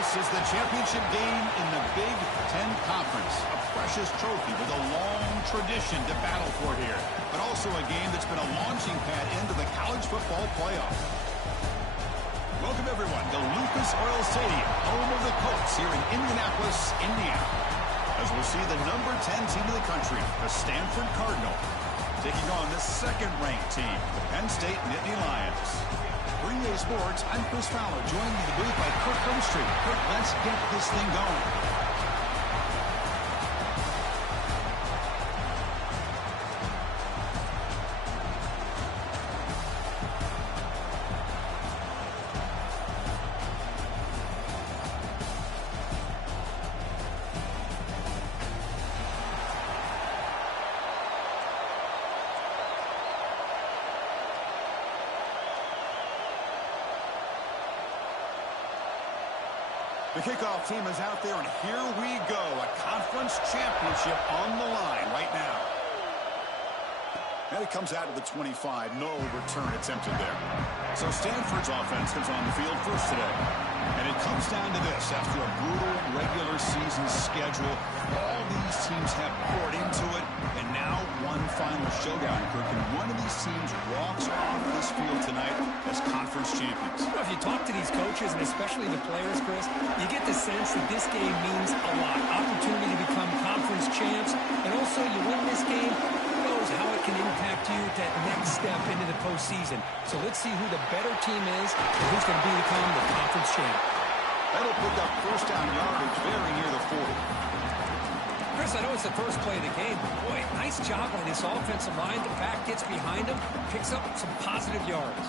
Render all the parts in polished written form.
This is the championship game in the Big Ten Conference. A precious trophy with a long tradition to battle for here. But also a game that's been a launching pad into the college football playoff. Welcome, everyone, to Lucas Oil Stadium, home of the Colts here in Indianapolis, Indiana. As we'll see the number 10 team in the country, the Stanford Cardinal, taking on the second-ranked team, the Penn State Nittany Lions. For EA Sports, I'm Chris Fowler, joined in the booth by Kirk Hermstreet. Kirk, let's get this thing going. The kickoff team is out there, and here we go. A conference championship on the line right now. And it comes out of the 25. No return attempted there. So Stanford's offense comes on the field first today. And it comes down to this. After a brutal regular season schedule, all these teams have poured into it. And now one final showdown, Kirk. And one of these teams walks off this field tonight as conference champions. Well, if you talk to these coaches, and especially the players, Chris, you get the sense that this game means a lot. Opportunity to become conference champs. And also, you win this game, who knows how it can impact you at that next step into the postseason. So let's see who the better team is and who's going to become the conference champ. That'll pick up first down yardage very near the 40. Chris, I know it's the first play of the game, but boy, nice job by this offensive line. The back gets behind him, picks up some positive yards.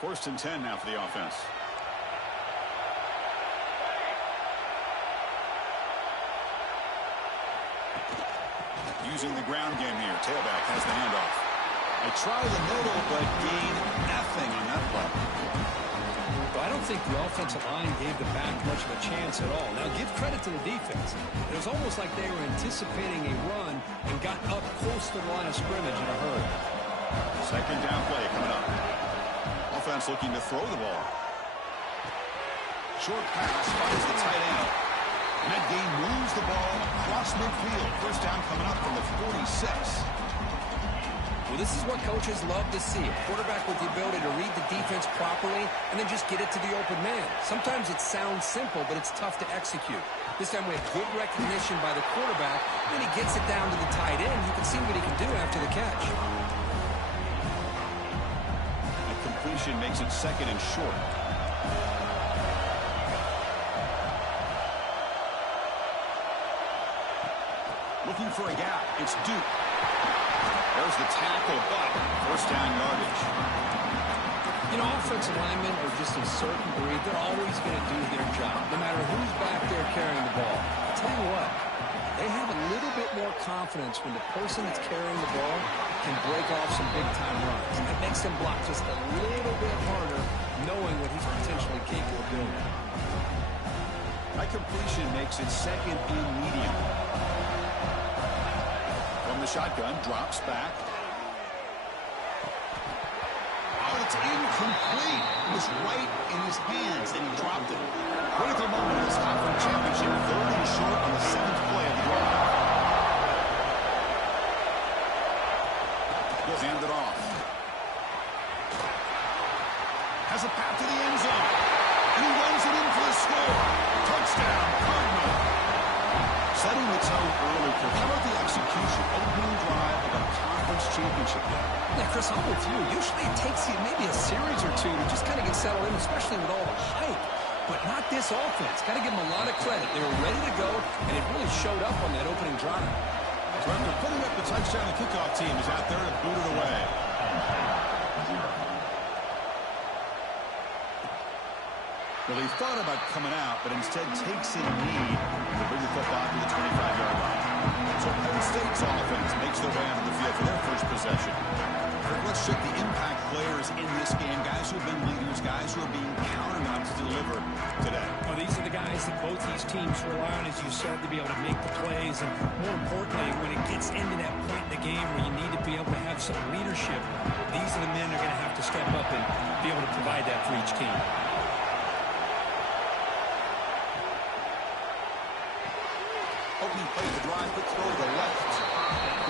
First and 10 now for the offense. Using the ground game here. Tailback has the handoff. They try the middle, but gain nothing on that play. Well, I don't think the offensive line gave the back much of a chance at all. Now, give credit to the defense. It was almost like they were anticipating a run and got up close to the line of scrimmage in a hurry. Second down play coming up. Offense looking to throw the ball. Short pass finds the tight end. And that game moves the ball across midfield. First down coming up from the 46. Well, this is what coaches love to see. A quarterback with the ability to read the defense properly and then just get it to the open man. Sometimes it sounds simple, but it's tough to execute. This time we have good recognition by the quarterback. When he gets it down to the tight end, you can see what he can do after the catch. A completion makes it second and short. Looking for a gap. It's Duke. There's the tackle, but first down yardage. You know, offensive linemen are just a certain breed. They're always going to do their job, no matter who's back there carrying the ball. I'll tell you what, they have a little bit more confidence when the person that's carrying the ball can break off some big-time runs. That makes them block just a little bit harder, knowing what he's potentially capable of doing. That completion makes it second and medium. The shotgun drops back. Oh, it's incomplete. It was right in his hands, and he dropped it. Critical moment in this conference championship. Third and short on the 7th play of the drive. He'll hand it off. Has a path to the end zone. And he runs it in for the score. Touchdown, Cardinal. Setting the tone early. How about the execution? Opening drive of a conference championship game. Yeah, Chris, I'm with you. Usually it takes you maybe a series or two to just kind of get settled in, especially with all the hype. But not this offense. Got to give them a lot of credit. They were ready to go, and it really showed up on that opening drive. So after putting up the touchdown, the kickoff team is out there to boot it away. Well, he thought about coming out, but instead takes in need to bring the football to the 25-yard line. So Penn State's offense makes their way onto the field for their first possession. Let's check the impact players in this game, guys who have been leaders, guys who are being counted on to deliver today. Well, these are the guys that both these teams rely on, as you said, to be able to make the plays. And more importantly, when it gets into that point in the game where you need to be able to have some leadership, these are the men that are going to have to step up and be able to provide that for each team. Opening play of the drive, quick throw to the left.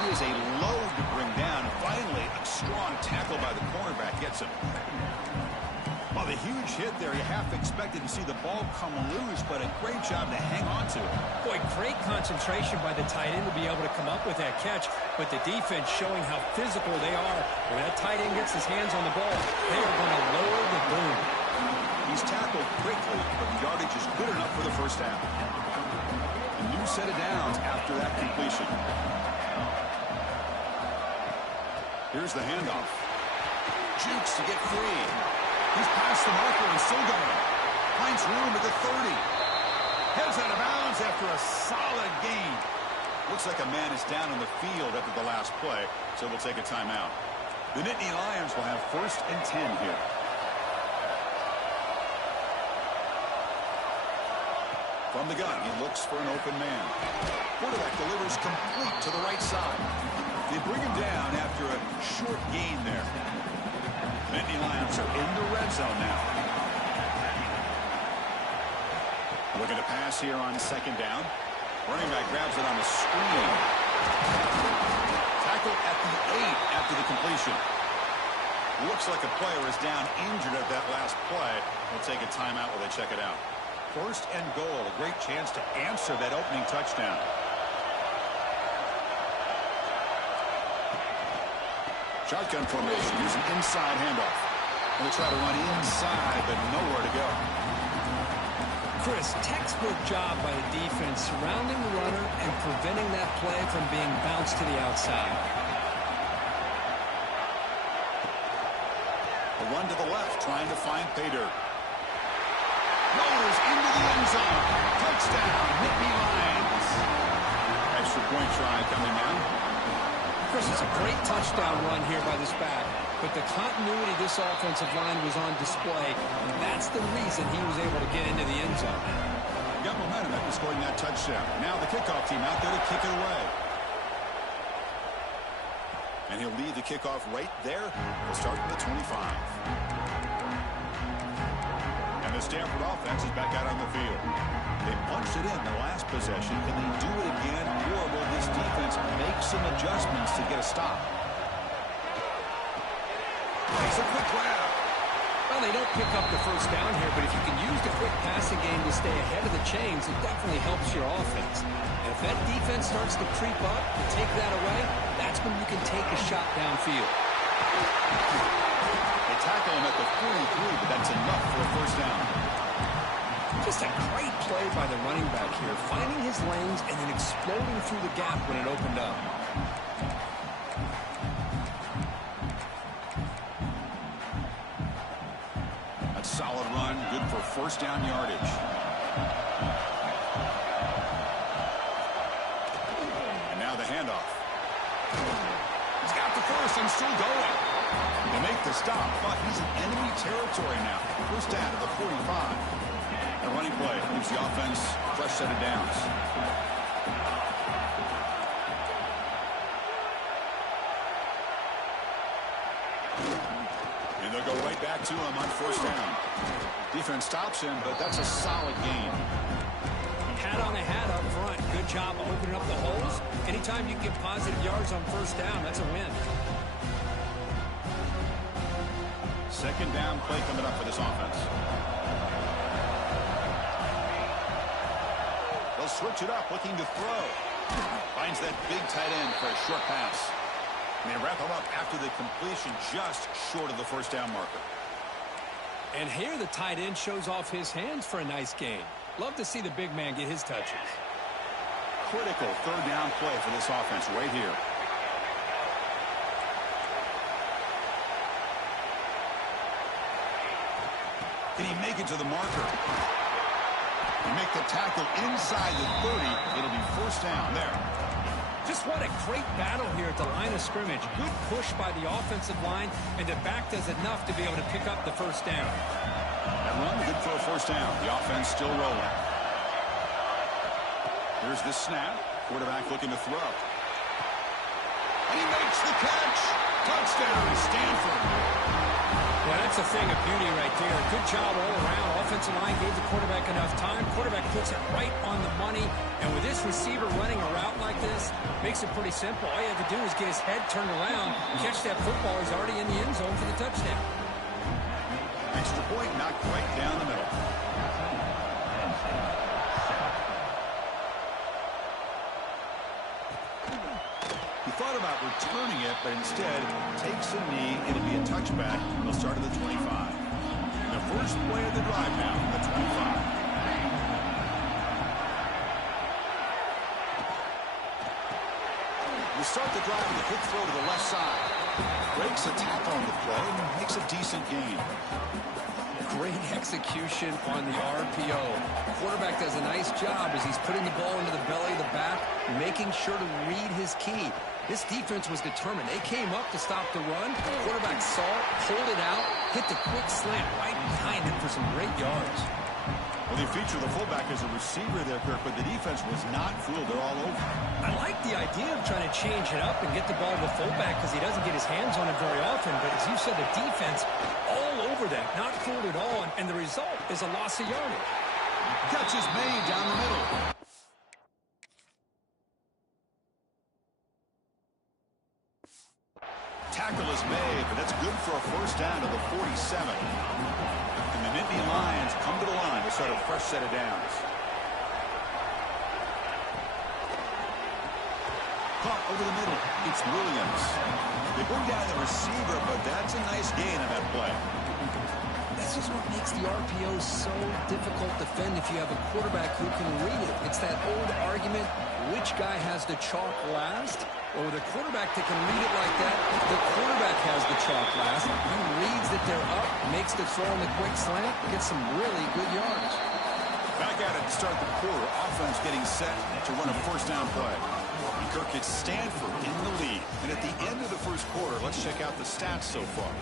He is a load to bring down. Finally, a strong tackle by the cornerback gets him. Well, the huge hit there, you half expected to see the ball come loose, but a great job to hang on to it. Boy, great concentration by the tight end to be able to come up with that catch, but the defense showing how physical they are. When that tight end gets his hands on the ball, they are going to lower the boom. He's tackled quickly, but the yardage is good enough for the first half. A new set of downs after that completion. Here's the handoff. Jukes to get free. He's past the marker and still going. Finds room at the 30. Heads out of bounds after a solid gain. Looks like a man is down on the field after the last play, so we'll take a timeout. The Nittany Lions will have 1st and 10 here. From the gun, he looks for an open man. Quarterback delivers complete to the right side. They bring him down after a short gain there. The Nittany Lions are in the red zone now. Looking to pass here on 2nd down. Running back grabs it on the screen. Tackle at the 8 after the completion. Looks like a player is down injured at that last play. We'll take a timeout while they check it out. 1st and goal. A great chance to answer that opening touchdown. Shotgun formation. Here's an inside handoff. Going to try to run inside, but nowhere to go. Chris, textbook job by the defense surrounding the runner and preventing that play from being bounced to the outside. A run to the left, trying to find Pater. Rolls into the end zone. Touchdown, Nittany Lions. Extra point try coming now. Chris, it's a great touchdown run here by this back, but the continuity of this offensive line was on display, and that's the reason he was able to get into the end zone. Got momentum after scoring that touchdown. Now the kickoff team out there to kick it away. And he'll lead the kickoff right there. We'll start with the 25. And the Stanford offense is back out on the field. They punched it in the last possession. Can they do it again? Or will this defense make some adjustments to get a stop? It's a quick grab. Well, they don't pick up the first down here, but if you can use the quick passing game to stay ahead of the chains, it definitely helps your offense. And if that defense starts to creep up and take that away, that's when you can take a shot downfield. They tackle him at the 43, but that's enough for a first down. Just a great play by the running back here, finding his lanes and then exploding through the gap when it opened up. A solid run, good for first down yardage. And now the handoff. He's got the first and still going. They make the stop, but he's in enemy territory now. First down at the 45. A running play gives the offense a fresh set of downs. And they'll go right back to him on first down. Defense stops him, but that's a solid gain. Hat on a hat up front. Good job opening up the holes. Anytime you can get positive yards on first down, that's a win. Second down play coming up for this offense. They'll switch it up, looking to throw. Finds that big tight end for a short pass. And they wrap him up after the completion, just short of the first down marker. And here the tight end shows off his hands for a nice gain. Love to see the big man get his touches. Critical third down play for this offense right here. Can he make it to the marker? They make the tackle inside the 30. It'll be first down there. Just what a great battle here at the line of scrimmage. Good push by the offensive line, and the back does enough to be able to pick up the first down. That run good for a first down. The offense still rolling. Here's the snap. Quarterback looking to throw. And he makes the catch. Touchdown, Stanford. Yeah, that's a thing of beauty right there. Good job all around. Offensive line gave the quarterback enough time. Quarterback puts it right on the money. And with this receiver running a route like this, makes it pretty simple. All you have to do is get his head turned around, catch that football. He's already in the end zone for the touchdown. Extra point knocked right down the middle. He thought about returning it, but instead takes a knee. It'll be a touchback. He'll start at the 25. The first play of the drive now, the 25. We start the drive with a quick throw to the left side. Breaks a tackle on the play and makes a decent gain. Great execution on the RPO. Quarterback does a nice job as he's putting the ball into the belly of the back, making sure to read his key. This defense was determined. They came up to stop the run. Quarterback saw it, pulled it out, hit the quick slant right behind him for some great yards. Well, they feature the fullback as a receiver there, Kirk, but the defense was not fooled. They're all over. I like the idea of trying to change it up and get the ball to the fullback because he doesn't get his hands on it very often. But as you said, the defense all over that, not fooled at all. And the result is a loss of yardage. Catch is made down the middle. Tackle is made, but that's good for a first down to the 47. And the Nittany Lions come to the line to start a fresh set of downs. Caught over the middle. It's Williams. They bring down the receiver, but that's a nice gain on that play. This is what makes the RPO so difficult to defend if you have a quarterback who can read it. It's that old argument, which guy has the chalk last? Well, with a quarterback that can read it like that, the quarterback has the chalk last. He reads that they're up, makes the throw on the quick slant, gets some really good yards. Back at it to start the quarter. Offense getting set to run a first down play. And Kirk, it's Stanford in the lead. And at the end of the first quarter, let's check out the stats so far.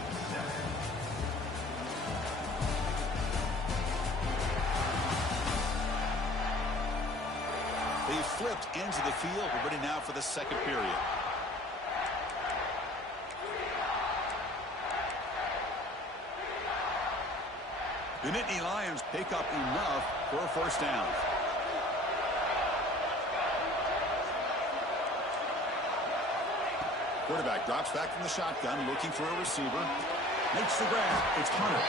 They flipped ends of the field. We're ready now for the second period. The Nittany Lions pick up enough for a first down. Quarterback drops back from the shotgun, looking for a receiver. Makes the grab. It's Hunter.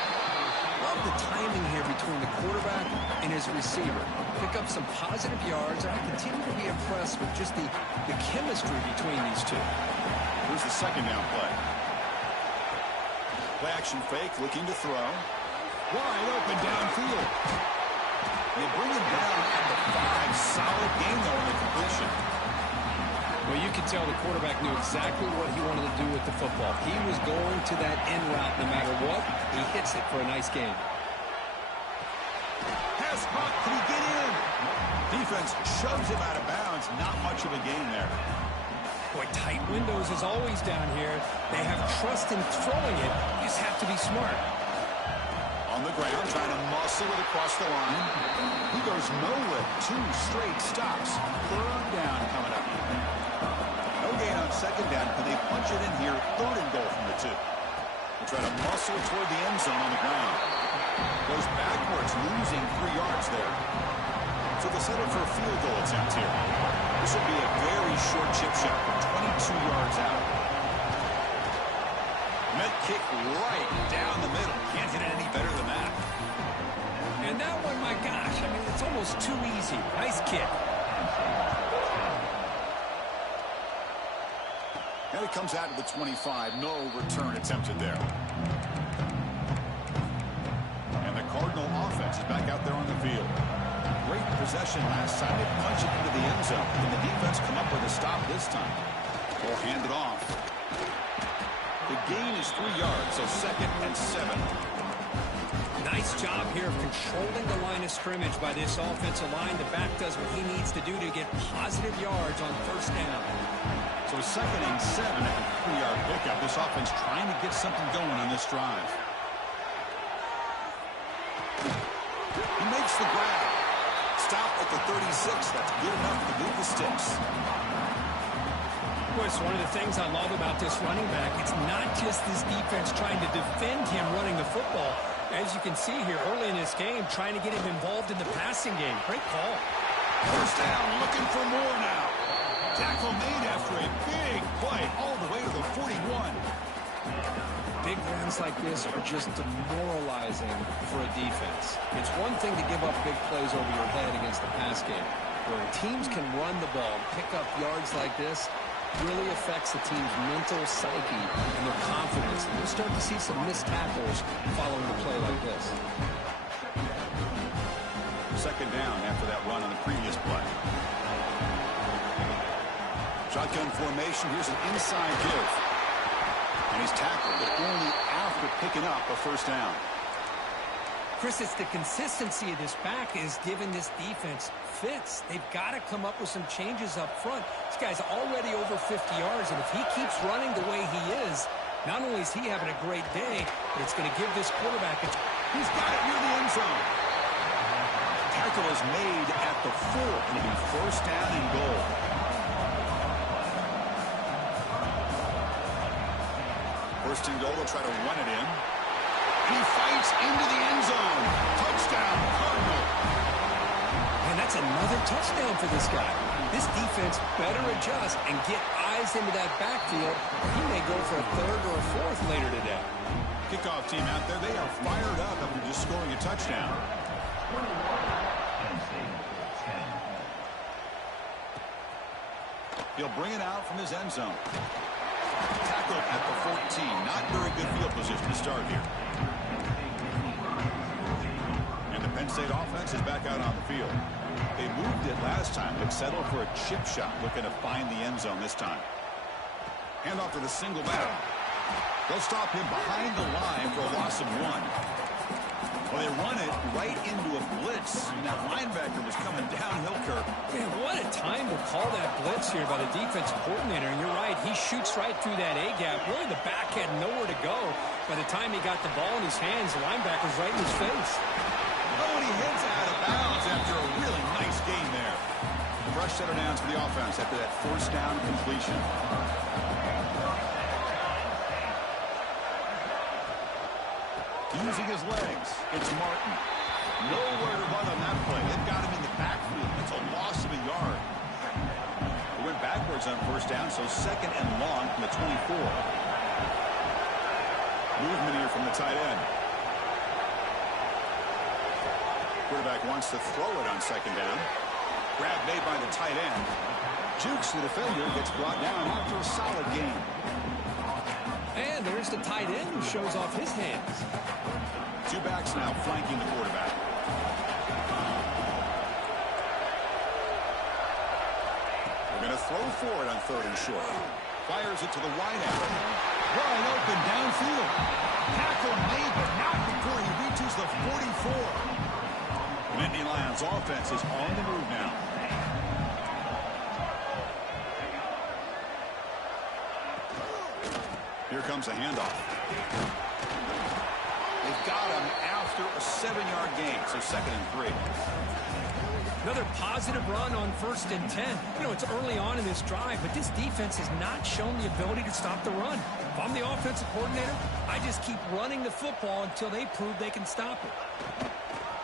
Love the timing here between the quarterback and his receiver. Pick up some positive yards, and I continue to be impressed with just the chemistry between these two. Here's the second down play. Play action fake, looking to throw. Wide open downfield. They bring him down at the 5. Solid game, though, in the completion. Well, you could tell the quarterback knew exactly what he wanted to do with the football. He was going to that end route no matter what. He hits it for a nice game. Pass caught. Can he get in? Defense shoves him out of bounds. Not much of a gain there. Boy, tight windows as always down here. They have trust in throwing it. You just have to be smart. On the ground, trying to muscle it across the line. He goes nowhere. 2 straight stops. Third down coming up. No gain on second down. Can they punch it in here? Third and goal from the 2. They try to muscle toward the end zone on the ground. Goes backwards, losing 3 yards there. So they'll settle for a field goal attempt here. This will be a very short chip shot, 22 yards out. Met kick right down the middle. Can't hit it any better than that. And that one, my gosh, I mean, it's almost too easy. Nice kick. And it comes out to the 25. No return attempted there. And the Cardinal offense is back out there on the field. Great possession last time. They punch it into the end zone. And the defense come up with a stop this time. Or hand it off. The gain is 3 yards, so 2nd and 7. Nice job here of controlling the line of scrimmage by this offensive line. The back does what he needs to do to get positive yards on first down. So 2nd and 7 at the 3-yard pickup. This offense trying to get something going on this drive. He makes the grab. Stop at the 36. That's good enough to move the sticks. Boy, it's one of the things I love about this running back. It's not just this defense trying to defend him running the football. As you can see here early in this game, trying to get him involved in the passing game. Great call. First down, looking for more now. Tackle made after a big play all the way to the 41. Big runs like this are just demoralizing for a defense. It's one thing to give up big plays over your head against the pass game. Where teams can run the ball and pick up yards like this, really affects the team's mental psyche and their confidence. And you'll start to see some missed tackles following a play like this. 2nd down after that run on the previous play. Shotgun formation. Here's an inside give. And he's tackled, but only after picking up a first down. Chris, it's the consistency of this back is giving this defense fits. They've got to come up with some changes up front. This guy's already over 50 yards, and if he keeps running the way he is, not only is he having a great day, but it's going to give this quarterback a... He's got it near the end zone. Tackle is made at the 4. It'll be first down and goal. First and goal, they'll try to run it in. He fights into the end zone. Touchdown, Cardinal. And that's another touchdown for this guy. This defense better adjust and get eyes into that backfield. He may go for a 3rd or a 4th later today. Kickoff team out there, they are fired up after just scoring a touchdown. He'll bring it out from his end zone. Tackle at the 14. Not very good field position to start here. And the Penn State offense is back out on the field. They moved it last time, but settled for a chip shot, looking to find the end zone this time. Hand off to the single back. They'll stop him behind the line for a loss of 1. Well, they run it right into a blitz, and that linebacker was coming downhill, Kirk. Man, what a time to call that blitz here by the defensive coordinator. And you're right, he shoots right through that A-gap. Really, the back had nowhere to go. By the time he got the ball in his hands, the linebacker's right in his face. Oh, and he hits out of bounds after a really nice game there. Fresh set of downs for the offense after that first down completion. Using his legs, it's Martin. Nowhere to run on that play. It got him in the backfield. It's a loss of a yard. He went backwards on first down, so 2nd and long from the 24. Movement here from the tight end. Quarterback wants to throw it on 2nd down. Grab made by the tight end. Jukes the defender, gets brought down after a solid game. And there's the tight end who shows off his hands. 2 backs now flanking the quarterback. They're going to throw for it on 3rd and short. Fires it to the wideout. Wide open downfield. Tackle made, but not before he reaches the 44. The Nittany Lions offense is on the move now. Here comes a handoff. They've got him after a 7-yard gain, so 2nd and 3. Another positive run on 1st and 10. You know, it's early on in this drive, but this defense has not shown the ability to stop the run. If I'm the offensive coordinator, I just keep running the football until they prove they can stop it.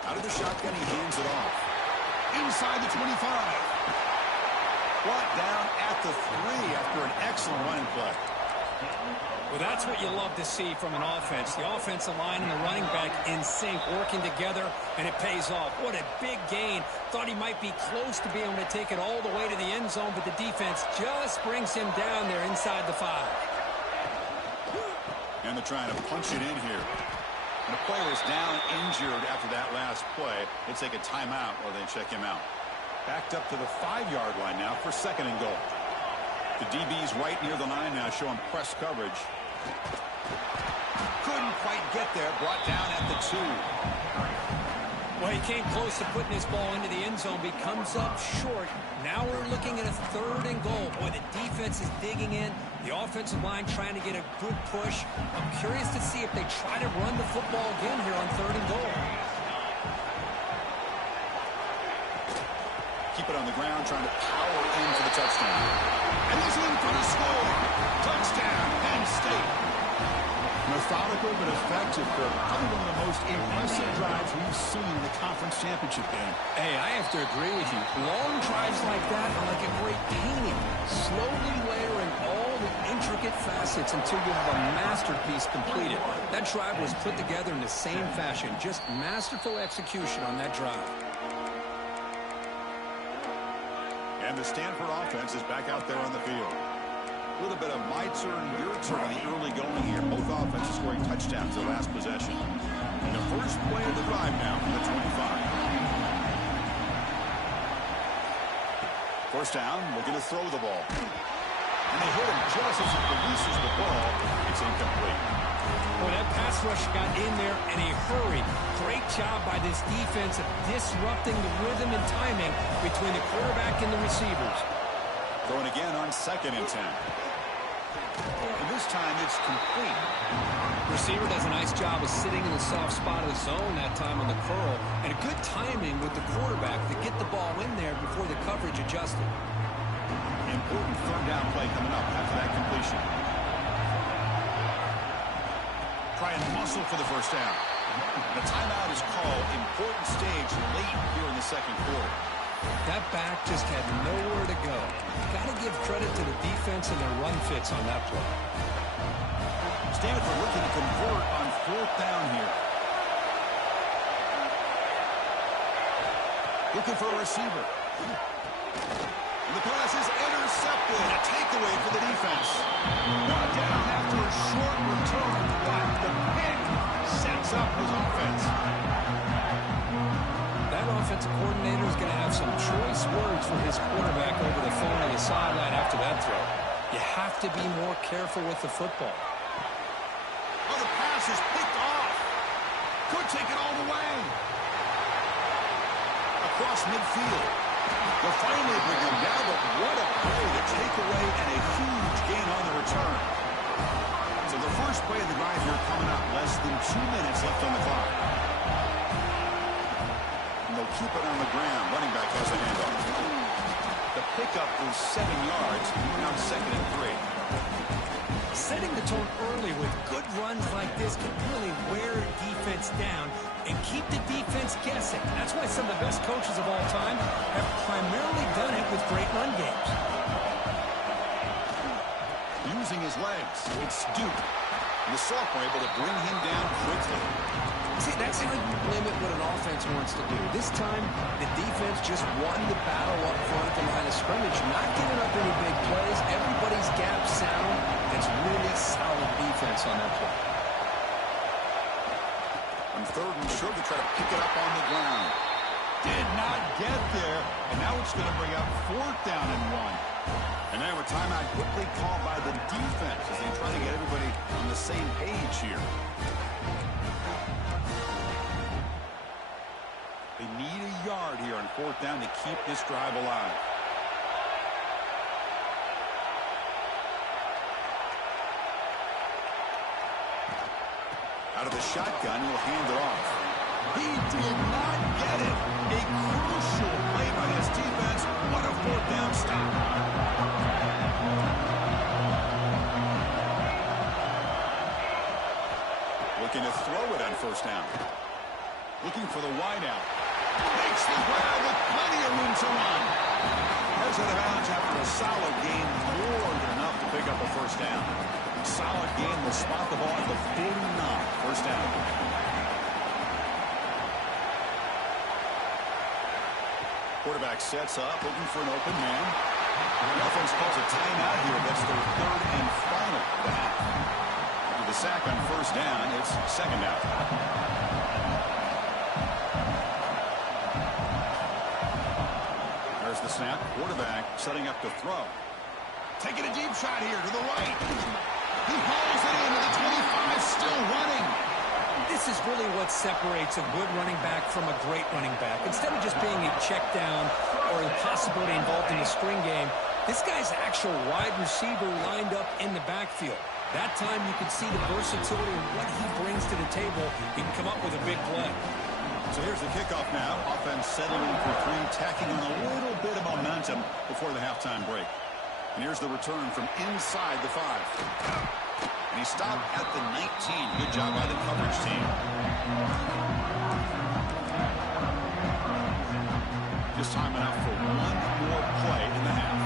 Out of the shotgun, he hands it off. Inside the 25. Brought down at the 3 after an excellent running play. Well, that's what you love to see from an offense. The offensive line and the running back in sync, working together, and it pays off. What a big gain. Thought he might be close to being able to take it all the way to the end zone, but the defense just brings him down there inside the 5. And they're trying to punch it in here. And the player is down injured after that last play. They take a timeout while they check him out. Backed up to the 5-yard line now for 2nd and goal. The DB's right near the line now, showing press coverage. Couldn't quite get there, brought down at the 2. Well, he came close to putting his ball into the end zone, but he comes up short. Now we're looking at a 3rd and goal. Boy, the defense is digging in. The offensive line trying to get a good push. I'm curious to see if they try to run the football again here on 3rd and goal. Keep it on the ground, trying to power in for the touchdown. And he's in for the score. Touchdown, Penn State. Methodical but effective for probably one of the most impressive drives we've seen in the conference championship game. Hey, I have to agree with you. Long drives like that are like a great painting. Slowly layering all the intricate facets until you have a masterpiece completed. That drive was put together in the same fashion. Just masterful execution on that drive. And the Stanford offense is back out there on the field. A little bit of my turn, your turn in the early going here. Both offenses scoring touchdowns their last possession. And the first play of the drive now from the 25. First down, looking to throw the ball. And they hit him just as he releases the ball. It's incomplete. Well, that pass rush got in there in a hurry. Great job by this defense of disrupting the rhythm and timing between the quarterback and the receivers. Going again on 2nd and 10. And this time it's complete. Receiver does a nice job of sitting in the soft spot of the zone that time on the curl. And a good timing with the quarterback to get the ball in there before the coverage adjusted. Important 3rd down play coming up after that completion. Try and muscle for the first down. The timeout is called. Important stage late here in the 2nd quarter. That back just had nowhere to go. Got to give credit to the defense and their run fits on that play. Stanford looking to convert on 4th down here. Looking for a receiver. And the pass is intercepted. A takeaway for the defense. Brought down after a short return, but the pick sets up his offense. That offensive coordinator is going to have some choice words for his quarterback over the phone on the sideline after that throw. You have to be more careful with the football. Oh, the pass is picked off. Could take it all the way. Across midfield. They'll finally bring him down, but what a play to take away and a huge gain on the return. So the first play of the drive here coming up. Less than 2 minutes left on the clock. And they'll keep it on the ground. Running back has a handoff. The pickup is 7 yards. Now 2nd and 3. Setting the tone early with good runs like this can really wear defense down and keep the defense guessing. That's why some of the best coaches of all time have primarily done it with great run games. Using his legs, it's Duke. And the sophomore able to bring him down quickly. See, that's how you limit what an offense wants to do. This time, the defense just won the battle up front at the line of scrimmage, not giving up any big plays. Everybody's gap sound. It's really solid defense on that play. On 3rd and short, they try to pick it up on the ground. Did not get there, and now it's going to bring up 4th down and 1. And now a timeout quickly called by the defense as they try to get everybody on the same page here. They need a yard here on 4th down to keep this drive alive. Out of the shotgun, he'll hand it off. He did not get it. A crucial play by his defense. What a 4th down stop. Looking to throw it on 1st down. Looking for the wideout. Makes the grab with plenty of room to run. Goes out of bounds after a solid gain, more than enough to pick up a 1st down. Solid gain will spot the ball at the 49. 1st down. Quarterback sets up, looking for an open man. The offense calls a timeout here. That's their 3rd and final of the half. With the sack on 1st down, it's 2nd down. There's the snap. Quarterback setting up to throw. Taking a deep shot here to the right. He hauls it into the 25, still running. is really what separates a good running back from a great running back. Instead of just being a check down or the possibility involved in a screen game, this guy's actual wide receiver lined up in the backfield. That time you can see the versatility of what he brings to the table. He can come up with a big play. So here's the kickoff now. Offense settling for three, tacking on a little bit of momentum before the halftime break. And here's the return from inside the 5. And he stopped at the 19. Good job by the coverage team. Just time enough for one more play in the half.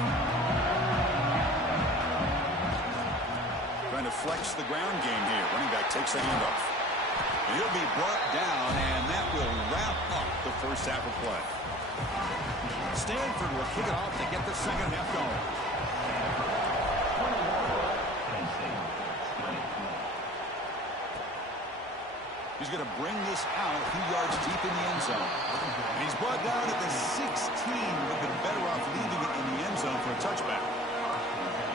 Trying to flex the ground game here. Running back takes the handoff. And he'll be brought down, and that will wrap up the first half of play. Stanford will kick it off to get the second half going. He's going to bring this out a few yards deep in the end zone. And he's brought down at the 16. Would have been better off leaving it in the end zone for a touchback.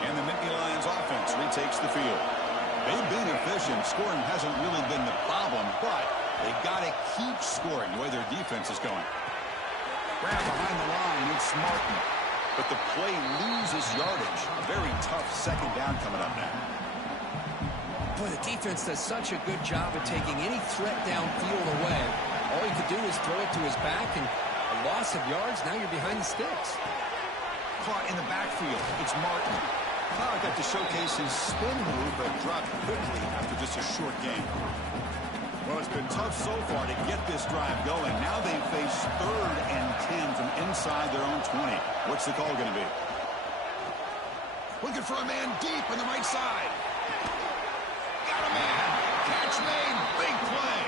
And the Nittany Lions offense retakes the field. They've been efficient. Scoring hasn't really been the problem, but they got to keep scoring the way their defense is going. Grab behind the line, it's Martin. But the play loses yardage. A very tough second down coming up now. Boy, the defense does such a good job of taking any threat downfield away. All he could do is throw it to his back, and a loss of yards, now you're behind the sticks. Caught in the backfield, it's Martin. Cloud got to showcase his spin move, but dropped quickly after just a short game. Well, it's been tough so far to get this drive going. Now they face 3rd and 10 from inside their own 20. What's the call going to be? Looking for a man deep on the right side. Got a man. Catch made. Big play.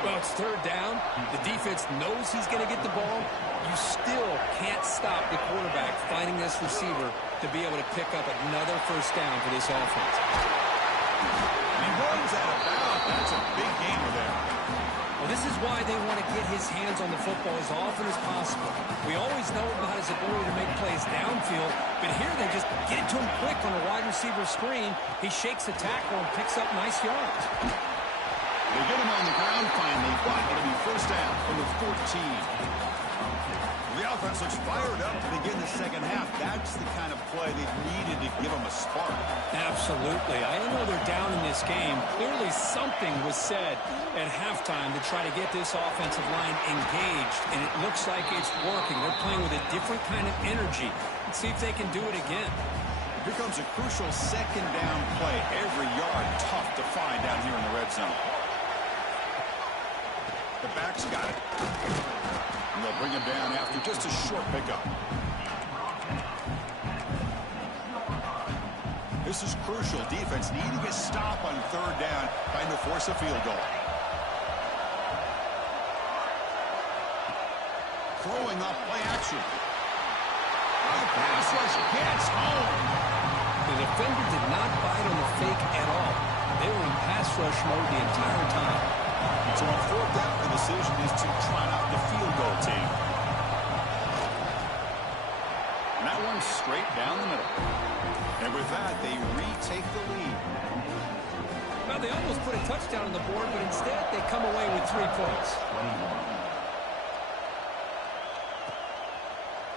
Well, it's 3rd down. The defense knows he's going to get the ball. You still can't stop the quarterback finding this receiver to be able to pick up another first down for this offense. He runs out of bounds. That's a big gainer there. Well, this is why they want to get his hands on the football as often as possible. We always know about his ability to make plays downfield, but here they just get it to him quick on a wide receiver screen. He shakes the tackle and picks up nice yards. They get him on the ground finally, but it'll be first down from the 14. The offense looks fired up to begin the second half. That's the kind of play they've needed to give them a spark. Absolutely. I know they're down in this game. Clearly something was said at halftime to try to get this offensive line engaged, and it looks like it's working. They're playing with a different kind of energy. Let's see if they can do it again. Here comes a crucial second down play. Every yard tough to find down here in the red zone. The back's got it. And they'll bring him down after just a short pickup. This is crucial. Defense needing a stop on 3rd down, trying to force a field goal. Throwing up play action. The pass rush gets home. The defender did not bite on the fake at all. They were in pass rush mode the entire time. So on 4th down, the decision is to trot out the field goal team. And that one's straight down the middle. And with that, they retake the lead. Well, they almost put a touchdown on the board, but instead they come away with 3 points.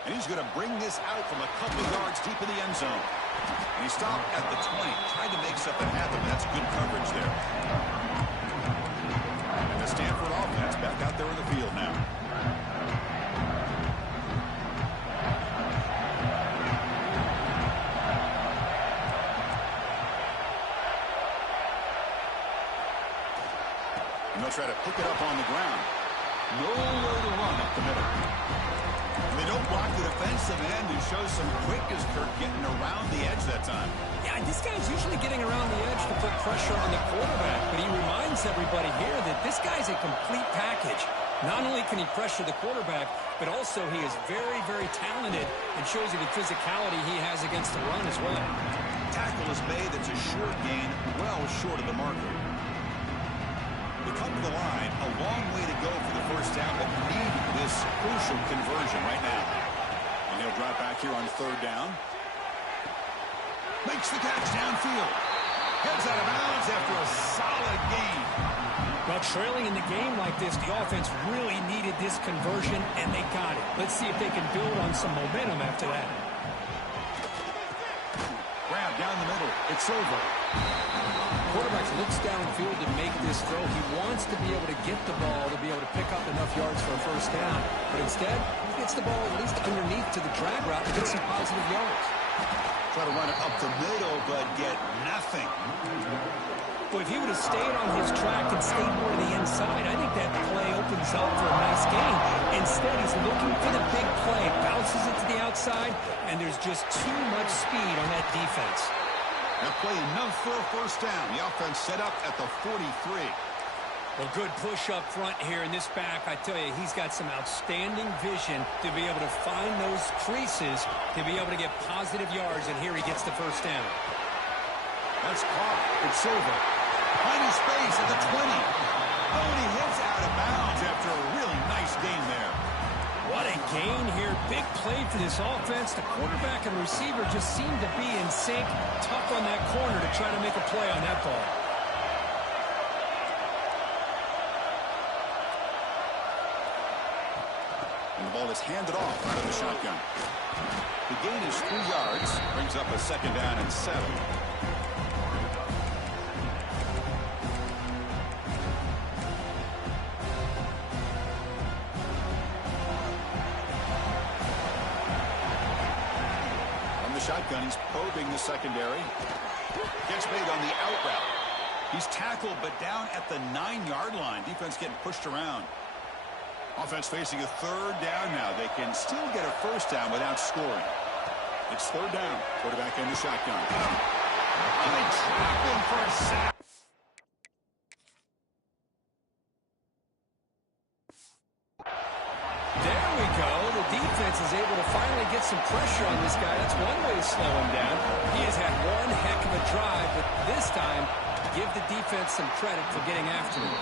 And he's going to bring this out from a couple yards deep in the end zone. And he stopped at the 20, tried to make something happen, but that's good coverage there. And the Stanford offense back out there in the field now. And they'll try to pick it up on the ground. Nowhere to run up the middle. They don't block the defensive end, who shows some quickness, Kirk, getting around the edge that time. Yeah, this guy's usually getting around the edge to put pressure on the quarterback, but he reminds everybody here that this guy's a complete package. Not only can he pressure the quarterback, but also he is very, very talented and shows you the physicality he has against the run as well. Tackle is made. That's a short gain, well short of the marker. They come to the line, a long way to go for the first down, but need this crucial conversion right now. And he'll drop back here on 3rd down. Makes the catch downfield. Heads out of bounds after a solid gain. Well, Well, trailing in the game like this, the offense really needed this conversion, and they got it. Let's see if they can build on some momentum after that. Grab down the middle. It's over. Quarterback looks downfield to make this throw. He wants to be able to get the ball to be able to pick up enough yards for a first down. But instead, he gets the ball at least underneath to the drag route to get some positive yards. Try to run it up the middle, but get nothing. Boy, if he would have stayed on his track and stayed more to the inside, I think that play opens up for a nice gain. Instead, he's looking for the big play. Bounces it to the outside, and there's just too much speed on that defense. That play enough for a first down. The offense set up at the 43. Well, good push up front here in this back. I tell you, he's got some outstanding vision to be able to find those creases, to be able to get positive yards, and here he gets the first down. That's caught. It's over. Finding space at the 20. Oh, and he hits out of bounds after a really nice gain there. What a gain here. Big play for this offense. The quarterback and receiver just seem to be in sync. Tough on that corner to try to make a play on that ball. And the ball is handed off out of the shotgun. The gain is 3 yards. Brings up a second down and 7. Shotgun, he's probing the secondary. Gets made on the out route. He's tackled, but down at the 9-yard line. Defense getting pushed around. Offense facing a third down now. They can still get a first down without scoring. It's third down. Quarterback in the shotgun. Oh, they trap him for a sack. There we go. The defense is able to finally get some pressure on this guy. That's one way to slow him down. He has had one heck of a drive, but this time, give the defense some credit for getting after him.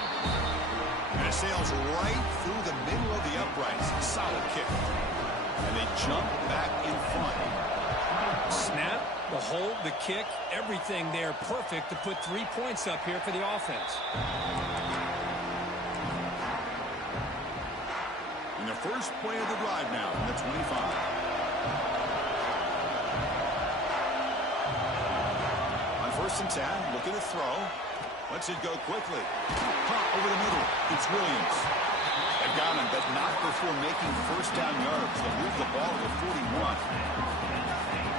And it sails right through the middle of the uprights. Solid kick. And they jump back in front. Snap, the hold, the kick, everything there perfect to put 3 points up here for the offense. And the first play of the drive now from the 25. On 1st and 10, looking to throw. Lets it go quickly. Pop over the middle. It's Williams. They've got him, but not before making first down yards. They'll move the ball to 41.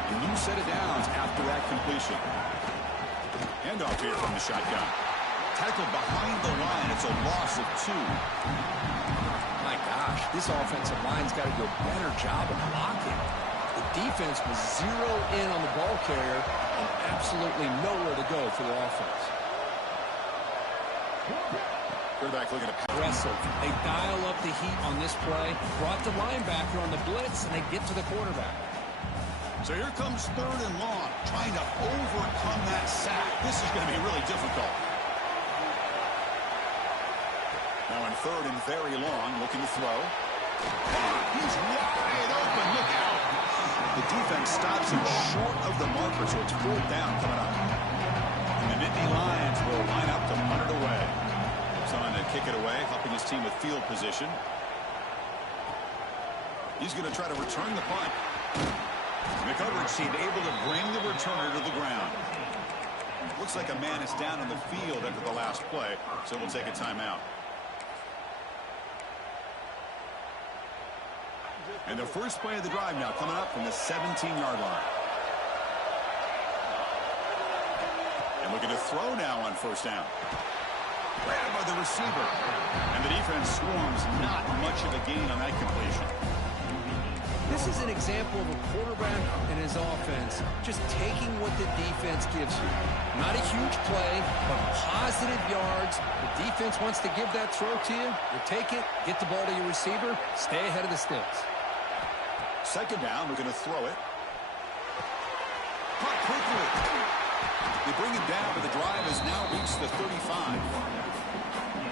A new set of downs after that completion. Handoff here from the shotgun. Tackled behind the line. It's a loss of 2. My gosh, this offensive line's got to do a better job of blocking. The defense was zeroed in on the ball carrier and absolutely nowhere to go for the offense. Quarterback looking at aggressive. They dial up the heat on this play, brought the linebacker on the blitz, and they get to the quarterback. So here comes 3rd and long, trying to overcome that sack. This is going to be really difficult. Now on 3rd and very long, looking to throw. He's wide open. Look out. The defense stops him short of the marker, so it's 4th down coming up. And the Nittany Lions will line up to punt it away. He's on to kick it away, helping his team with field position. He's going to try to return the punt. The coverage team able to bring the returner to the ground. Looks like a man is down on the field after the last play, so we'll take a timeout. And the first play of the drive now coming up from the 17-yard line. And looking to throw now on 1st down. Grabbed by the receiver. And the defense swarms not much of a gain on that completion. This is an example of a quarterback and his offense just taking what the defense gives you. Not a huge play, but positive yards. The defense wants to give that throw to you. You take it, get the ball to your receiver, stay ahead of the sticks. 2nd down, we're going to throw it. Caught quickly. They bring it down, but the drive has now reached the 35.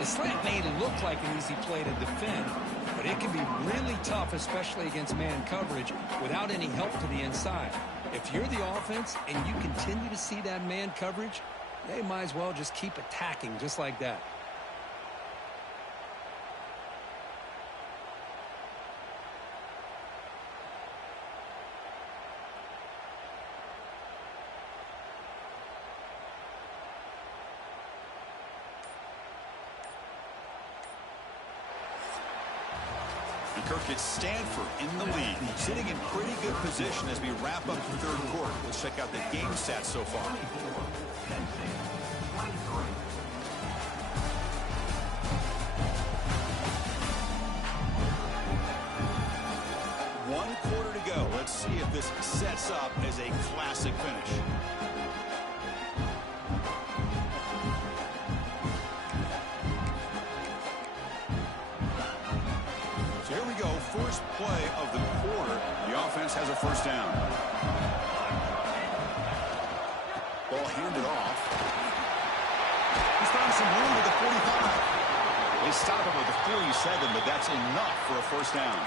The slant may look like an easy play to defend, but it can be really tough, especially against man coverage, without any help to the inside. If you're the offense and you continue to see that man coverage, they might as well just keep attacking just like that. Kirk, it's Stanford in the lead, sitting in pretty good position as we wrap up the third quarter. Let's check out the game stats so far. One quarter to go. Let's see if this sets up as a classic finish. First play of the quarter, the offense has a first down. Ball handed off. He's found some room with the 45. They stop him with the 47, but that's enough for a first down.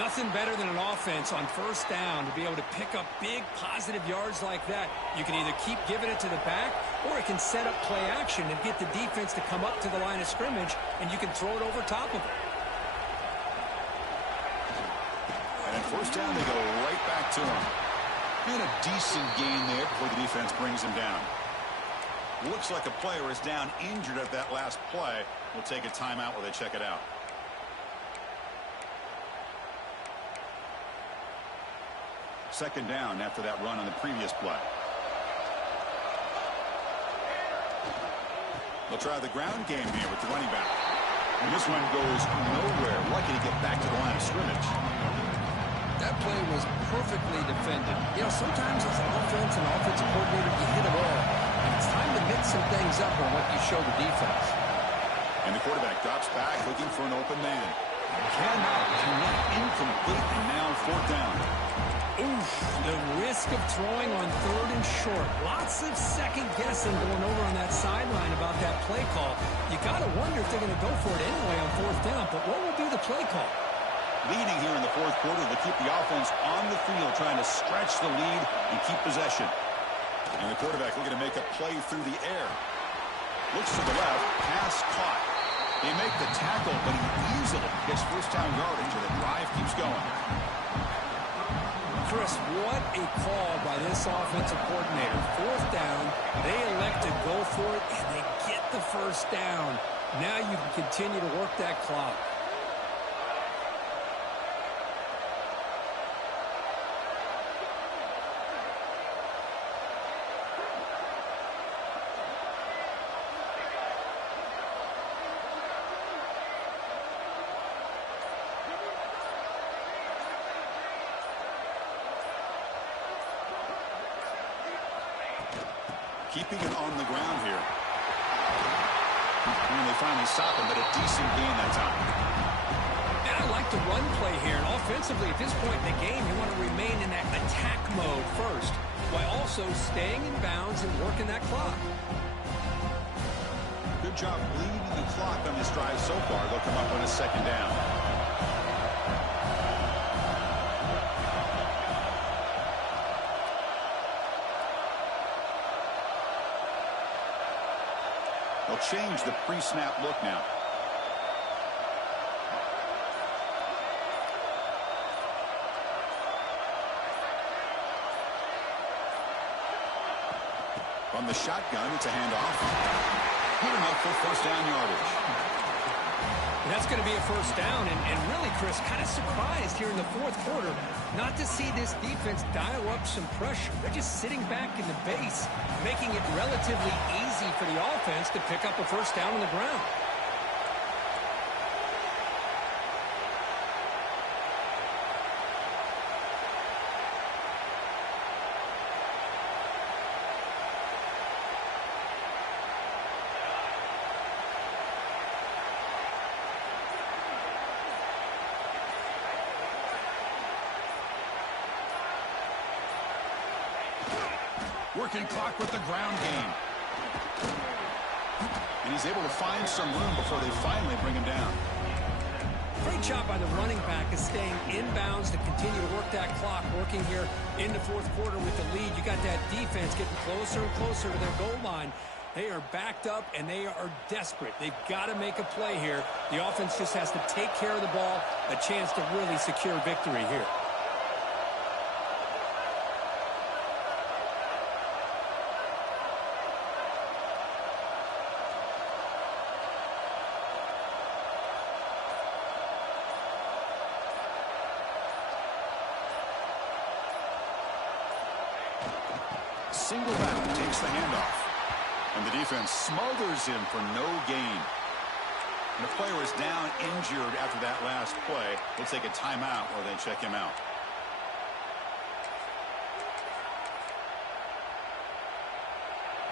Nothing better than an offense on first down to be able to pick up big positive yards like that. You can either keep giving it to the back, or it can set up play action and get the defense to come up to the line of scrimmage, and you can throw it over top of it. And first down, they go right back to him. And a decent gain there before the defense brings him down. Looks like a player is down injured at that last play. We'll take a timeout while they check it out. Second down after that run on the previous play. They'll try the ground game here with the running back. And this one goes nowhere. Lucky to get back to the line of scrimmage. That play was perfectly defended. You know, sometimes as an offense and offensive coordinator, you hit a ball, and it's time to mix some things up on what you show the defense. And the quarterback drops back, looking for an open man. Cannot connect, incomplete, and now fourth down. Oof, the risk of throwing on third and short. Lots of second guessing going over on that sideline about that play call. You got to wonder if they're going to go for it anyway on fourth down, but what will be the play call? Leading here in the fourth quarter to keep the offense on the field, trying to stretch the lead and keep possession. And the quarterback looking to make a play through the air. Looks to the left, pass caught. They make the tackle, but he easily gets first down yardage, and the drive keeps going. Chris, what a call by this offensive coordinator. Fourth down, they elect to go for it, and they get the first down. Now you can continue to work that clock. Keeping it on the ground here. And they finally stop him, but a decent gain that time. And I like the run play here. And offensively, at this point in the game, you want to remain in that attack mode first, while also staying in bounds and working that clock. Good job leading the clock on this drive so far. They'll come up on a second down. They'll change the pre-snap look now. From the shotgun, it's a handoff. Good enough for first down yardage. And that's going to be a first down. And really, Chris, kind of surprised here in the fourth quarter not to see this defense dial up some pressure. They're just sitting back in the base, making it relatively easy for the offense to pick up a first down on the ground. Working clock with the ground game. And he's able to find some room before they finally bring him down. Great job by the running back is staying inbounds to continue to work that clock, working here in the fourth quarter with the lead. You got that defense getting closer and closer to their goal line. They are backed up, and they are desperate. They've got to make a play here. The offense just has to take care of the ball, a chance to really secure victory here. single back, takes the handoff. And the defense smothers him for no gain. And the player is down injured after that last play. We'll take a timeout while they check him out.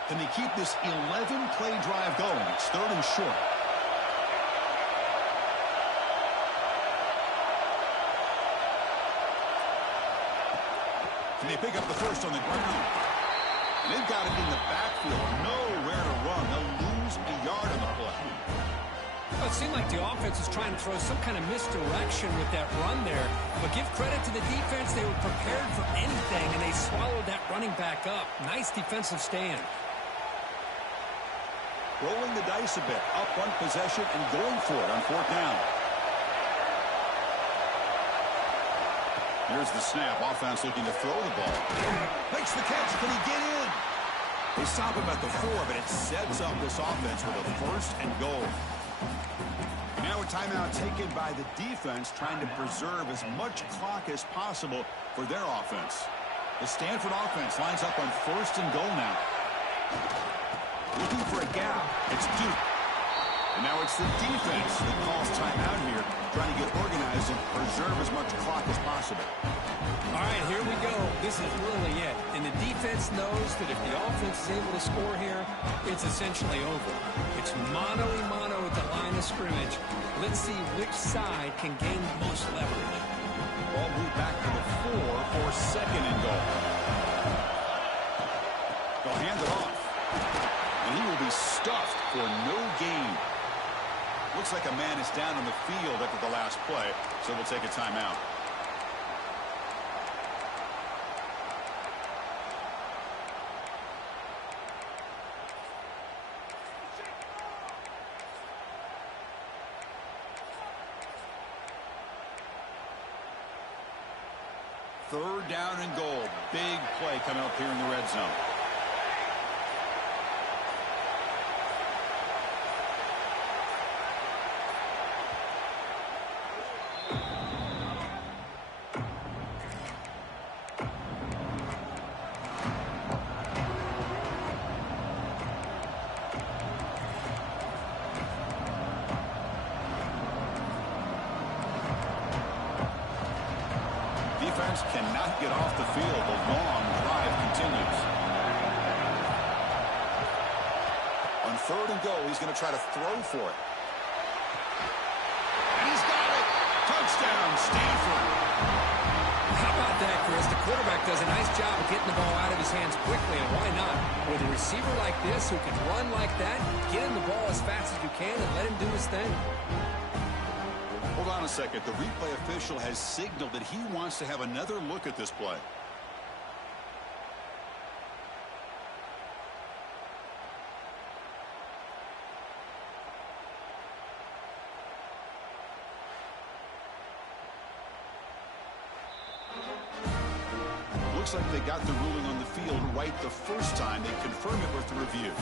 Can they keep this 11-play drive going? It's 3rd and short. Can they pick up the first on the ground? And they've got it in the backfield. Nowhere to run. They'll lose a yard on the play. Well, it seemed like the offense was trying to throw some kind of misdirection with that run there. But give credit to the defense. They were prepared for anything, and they swallowed that running back up. Nice defensive stand. Rolling the dice a bit. Up one possession and going for it on 4th down. Here's the snap. Offense looking to throw the ball. Makes the catch. Can he get in? They stop him at the 4, but it sets up this offense with a 1st and goal. And now a timeout taken by the defense, trying to preserve as much clock as possible for their offense. The Stanford offense lines up on 1st and goal now. Looking for a gap. It's Duke. And now it's the defense that calls timeout here, trying to get organized and preserve as much clock as possible. All right, here we go. This is really it. And the defense knows that if the offense is able to score here, it's essentially over. It's mano-a-mano at the line of scrimmage. Let's see which side can gain the most leverage. Ball moved back to the 4 for 2nd and goal. They'll hand it off. And he will be stuffed for no gain. Looks like a man is down on the field after the last play, so we'll take a timeout. Third down and goal. Big play coming up here in the red zone. Defense cannot get off the field. The long drive continues. On 3rd and goal, he's going to try to throw for it. And he's got it. Touchdown, Stanford. How about that, Chris? The quarterback does a nice job of getting the ball out of his hands quickly, and why not? With a receiver like this who can run like that, get him the ball as fast as you can and let him do his thing. Hold on a second. The replay official has signaled that he wants to have another look at this play. Looks like they got the ruling on the field right the first time. They confirm it with the review.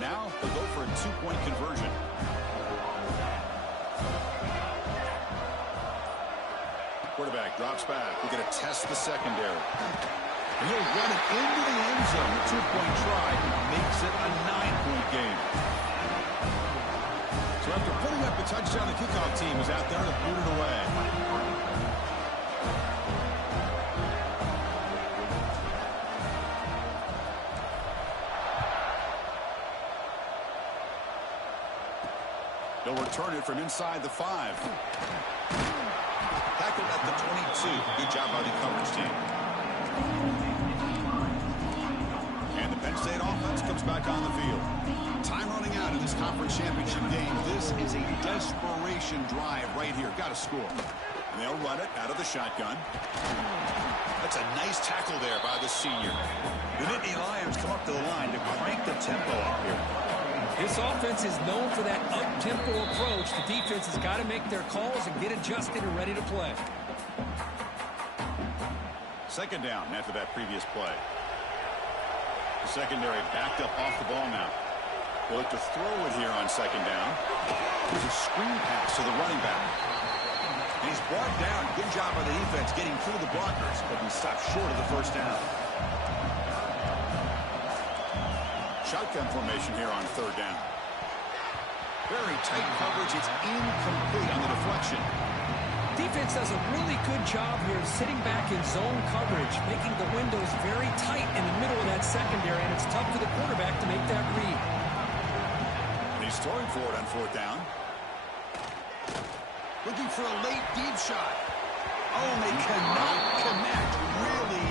Now they'll go for a 2-point conversion. Quarterback drops back. We're going to test the secondary. And he'll run it into the end zone. The 2-point try makes it a 9-point game. So after putting up a touchdown, the kickoff team is out there to boot it away. They'll return it from inside the 5. Tackled at the 22. Good job by the coverage team. And the Penn State offense comes back on the field. Time running out in this conference championship game. This is a desperation drive right here. Got to score. And they'll run it out of the shotgun. That's a nice tackle there by the senior. The Nittany Lions come up to the line to crank the tempo up here. This offense is known for that up-tempo approach. The defense has got to make their calls and get adjusted and ready to play. Second down after that previous play. The secondary backed up off the ball now. They'll look to throw it here on second down. Here's a screen pass to the running back. And he's brought down. Good job by the defense getting through the blockers, but he stopped short of the first down. Shotgun formation here on third down. Very tight coverage. It's incomplete on the deflection. Defense does a really good job here sitting back in zone coverage, making the windows very tight in the middle of that secondary, and it's tough for the quarterback to make that read. And he's throwing for it on fourth down. Looking for a late deep shot. Oh, they cannot connect. Really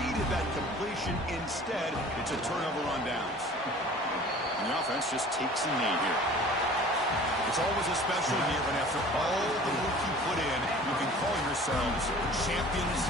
needed that completion. Instead, it's a turnover on downs. And the offense just takes a knee here. It's always a special year when after all the work you put in, you can call yourselves champions